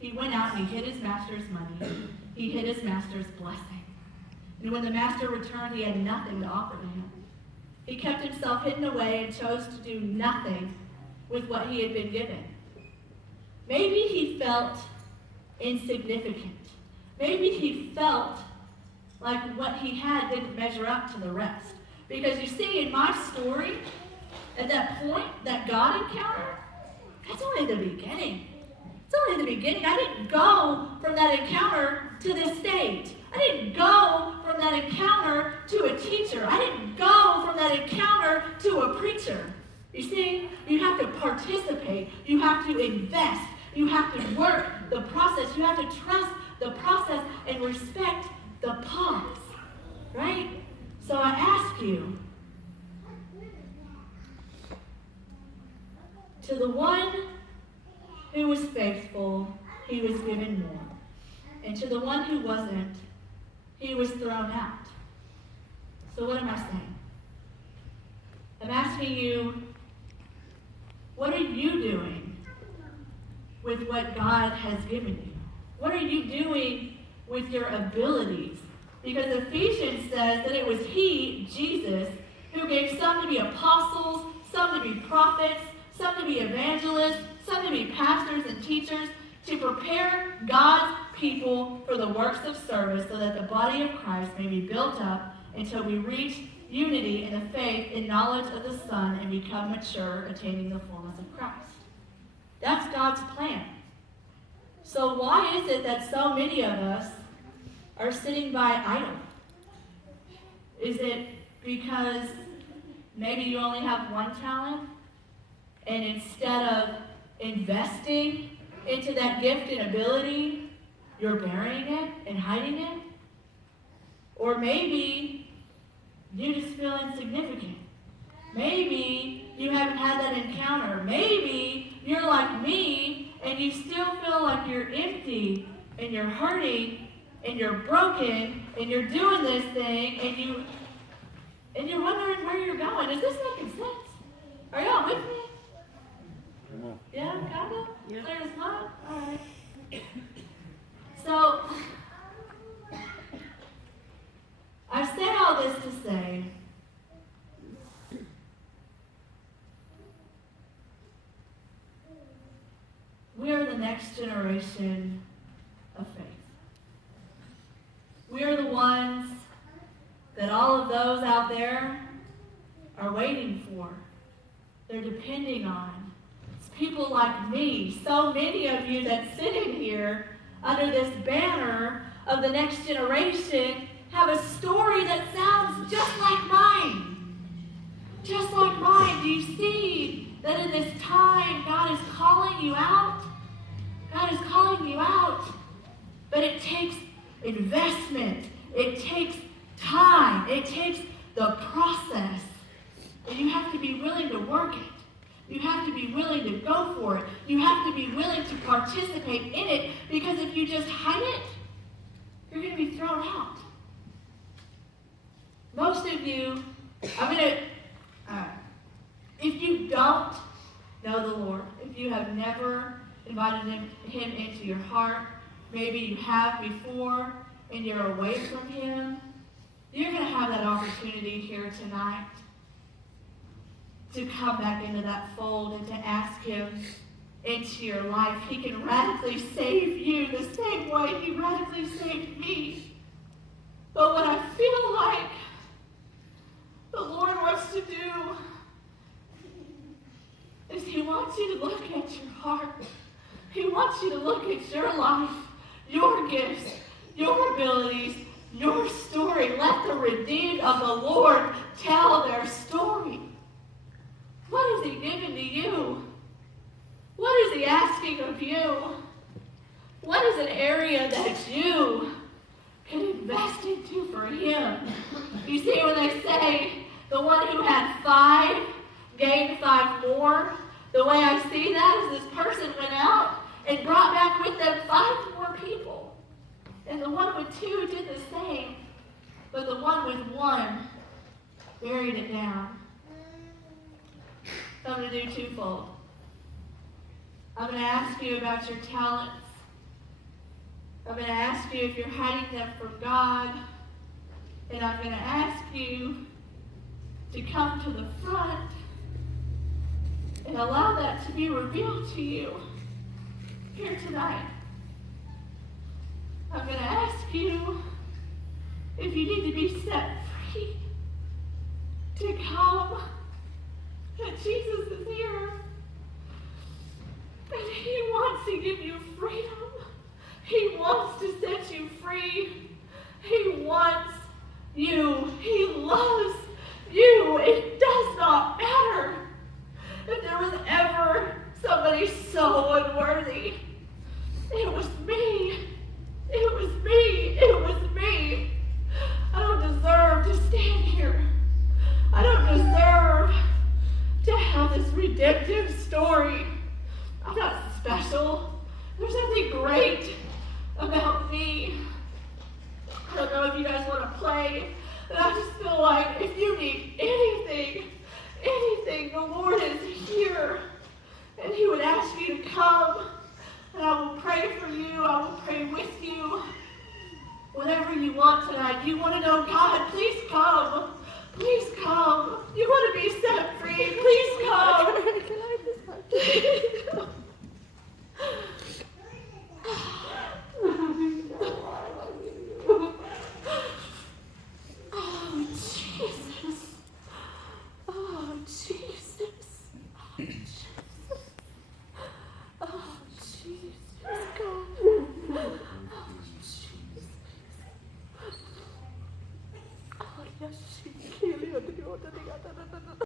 he went out and he hid his master's money. He hid his master's blessing. And when the master returned, he had nothing to offer to him. He kept himself hidden away and chose to do nothing with what he had been given. Maybe he felt insignificant. Maybe he felt like what he had didn't measure up to the rest. Because you see, in my story, at that point, that God encounter, that's only the beginning. It's only the beginning. I didn't go from that encounter to this stage. I didn't go from that encounter to a teacher. I didn't go from that encounter to a preacher. You see, you have to participate. You have to invest. You have to work the process. You have to trust the process and respect the pause. Right? So I ask you, to the one who was faithful, he was given more. And to the one who wasn't, he was thrown out. So what am I saying? I'm asking you, what are you doing with what God has given you? What are you doing with your abilities? Because Ephesians says that it was he, Jesus, who gave some to be apostles, some to be prophets, some to be evangelists, some to be pastors and teachers, to prepare God's people for the works of service so that the body of Christ may be built up until we reach unity in the faith and knowledge of the Son and become mature, attaining the fullness of Christ. That's God's plan. So why is it that so many of us are sitting by idle? Is it because maybe you only have one talent, and instead of investing into that gift and ability, you're burying it and hiding it? Or maybe you just feel insignificant. Maybe you haven't had that encounter. Maybe you're like me and you still feel like you're empty and you're hurting and you're broken and you're doing this thing and you're wondering where you're going. Is this making sense? Are y'all with me? Yeah, kind of? Yeah. Clear as mud? All right. So, I've said all this to say we are the next generation of faith. We are the ones that all of those out there are waiting for. They're depending on. People like me, so many of you that sit in here under this banner of the next generation have a story that sounds just like mine. Just like mine. Do you see that in this time God is calling you out? God is calling you out. But it takes investment. It takes time. It takes the process. And you have to be willing to work it. You have to be willing to go for it. You have to be willing to participate in it, because if you just hide it, you're going to be thrown out. Most of you, if you don't know the Lord, if you have never invited him into your heart, maybe you have before and you're away from him, you're going to have that opportunity here tonight to come back into that fold and to ask him into your life. He can radically save you the same way he radically saved me. But what I feel like the Lord wants to do is he wants you to look at your heart. He wants you to look at your life, your gifts, your abilities, your story. Let the redeemed of the Lord tell their story. What is he giving to you? What is he asking of you? What is an area that you can invest into for him? You see, when they say the one who had 5 gained 5 more, the way I see that is this person went out and brought back with them 5 more people. And the one with 2 did the same, but the one with 1 buried it down. So I'm going to do twofold. I'm going to ask you about your talents I'm going to ask you if you're hiding them from God. And I'm going to ask you to come to the front and allow that to be revealed to you here tonight. I'm going to ask you if you need to be set free to come. That Jesus is here. And he wants to give you freedom. He wants to set you free. He wants you. He loves you. It does not matter if there was ever somebody so unworthy. It was me. It was me. It was me. I don't deserve to stand here. I don't deserve to have this redemptive story. I'm not special. There's nothing great about me. I don't know if you guys want to play, but I just feel like if you need anything, the Lord is here. And he would ask you to come. And I will pray for you. I will pray with you. Whatever you want tonight. You want to know God, please come. Please come. You want to be set free. Please come.